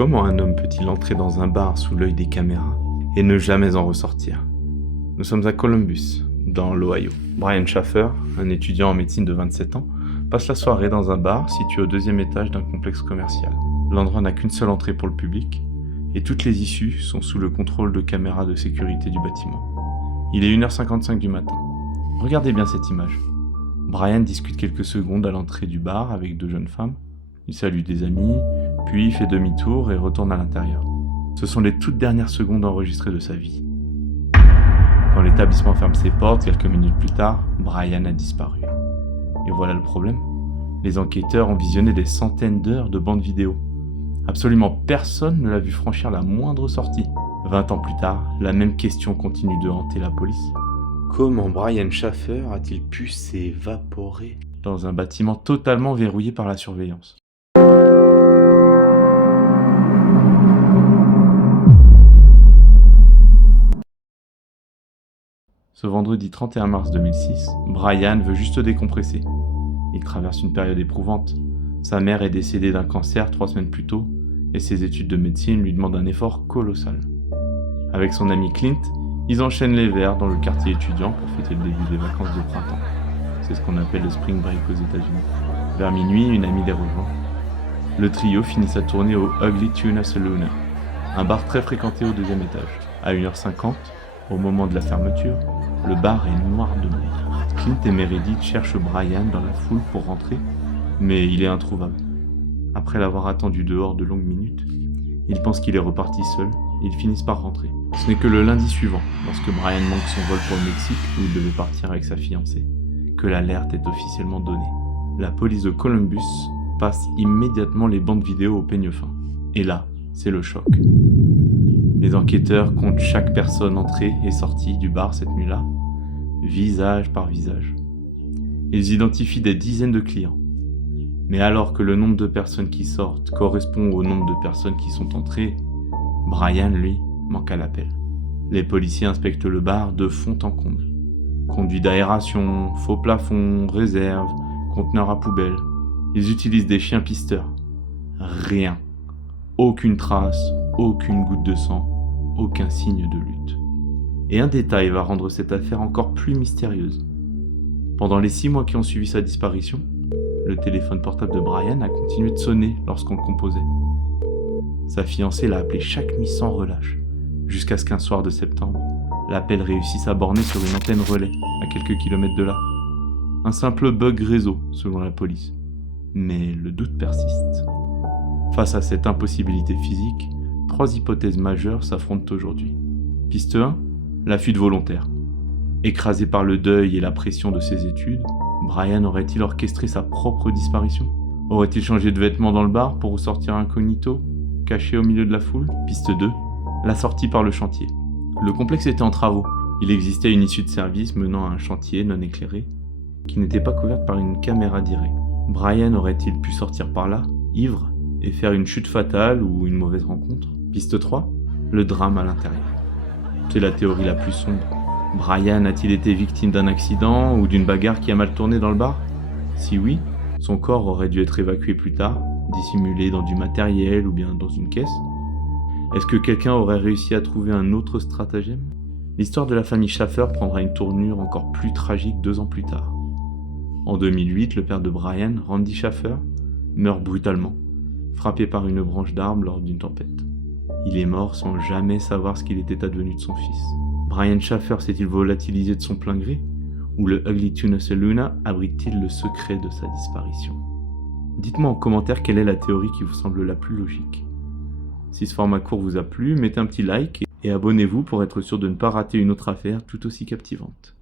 Comment un homme peut-il entrer dans un bar sous l'œil des caméras et ne jamais en ressortir? Nous sommes à Columbus, dans l'Ohio. Brian Shaffer, un étudiant en médecine de 27 ans, passe la soirée dans un bar situé au 2e étage d'un complexe commercial. L'endroit n'a qu'une seule entrée pour le public et toutes les issues sont sous le contrôle de caméras de sécurité du bâtiment. Il est 1h55 du matin. Regardez bien cette image. Brian discute quelques secondes à l'entrée du bar avec 2 jeunes femmes. Il salue des amis, puis fait demi-tour et retourne à l'intérieur. Ce sont les toutes dernières secondes enregistrées de sa vie. Quand l'établissement ferme ses portes, quelques minutes plus tard, Brian a disparu. Et voilà le problème. Les enquêteurs ont visionné des centaines d'heures de bandes vidéo. Absolument personne ne l'a vu franchir la moindre sortie. 20 ans plus tard, la même question continue de hanter la police. Comment Brian Shaffer a-t-il pu s'évaporer dans un bâtiment totalement verrouillé par la surveillance? Ce vendredi 31 mars 2006, Brian veut juste décompresser. Il traverse une période éprouvante. Sa mère est décédée d'un cancer 3 semaines plus tôt et ses études de médecine lui demandent un effort colossal. Avec son ami Clint, ils enchaînent les verres dans le quartier étudiant pour fêter le début des vacances de printemps. C'est ce qu'on appelle le spring break aux États-Unis. Vers minuit, une amie les rejoint. Le trio finit sa tournée au Ugly Tuna Saloon, un bar très fréquenté au 2e étage. À 1h50, au moment de la fermeture, le bar est noir de monde. Clint et Meredith cherchent Brian dans la foule pour rentrer, mais il est introuvable. Après l'avoir attendu dehors de longues minutes, ils pensent qu'il est reparti seul et ils finissent par rentrer. Ce n'est que le lundi suivant, lorsque Brian manque son vol pour le Mexique, où il devait partir avec sa fiancée, que l'alerte est officiellement donnée. La police de Columbus passe immédiatement les bandes vidéo au peigne fin. Et là, c'est le choc. Les enquêteurs comptent chaque personne entrée et sortie du bar cette nuit-là, visage par visage. Ils identifient des dizaines de clients. Mais alors que le nombre de personnes qui sortent correspond au nombre de personnes qui sont entrées, Brian, lui, manque à l'appel. Les policiers inspectent le bar de fond en comble. Conduits d'aération, faux plafonds, réserves, conteneurs à poubelle. Ils utilisent des chiens pisteurs. Rien. Aucune trace, aucune goutte de sang, aucun signe de lutte. Et un détail va rendre cette affaire encore plus mystérieuse. Pendant les 6 mois qui ont suivi sa disparition, le téléphone portable de Brian a continué de sonner lorsqu'on le composait. Sa fiancée l'a appelé chaque nuit sans relâche, jusqu'à ce qu'un soir de septembre, l'appel réussisse à borner sur une antenne relais, à quelques kilomètres de là. Un simple bug réseau, selon la police. Mais le doute persiste. Face à cette impossibilité physique, 3 hypothèses majeures s'affrontent aujourd'hui. Piste 1, la fuite volontaire. Écrasé par le deuil et la pression de ses études, Brian aurait-il orchestré sa propre disparition? Aurait-il changé de vêtements dans le bar pour ressortir incognito, caché au milieu de la foule? Piste 2, la sortie par le chantier. Le complexe était en travaux. Il existait une issue de service menant à un chantier non éclairé, qui n'était pas couverte par une caméra directe. Brian aurait-il pu sortir par là, ivre, et faire une chute fatale ou une mauvaise rencontre? Piste 3, le drame à l'intérieur. C'est la théorie la plus sombre. Brian a-t-il été victime d'un accident ou d'une bagarre qui a mal tourné dans le bar? Si oui, son corps aurait dû être évacué plus tard, dissimulé dans du matériel ou bien dans une caisse. Est-ce que quelqu'un aurait réussi à trouver un autre stratagème? L'histoire de la famille Shaffer prendra une tournure encore plus tragique 2 ans plus tard. En 2008, le père de Brian, Randy Shaffer, meurt brutalement, frappé par une branche d'arbre lors d'une tempête. Il est mort sans jamais savoir ce qu'il était advenu de son fils. Brian Shaffer s'est-il volatilisé de son plein gré? Ou le Ugly Tuna Saloon abrite-t-il le secret de sa disparition? Dites-moi en commentaire quelle est la théorie qui vous semble la plus logique. Si ce format court vous a plu, mettez un petit like et abonnez-vous pour être sûr de ne pas rater une autre affaire tout aussi captivante.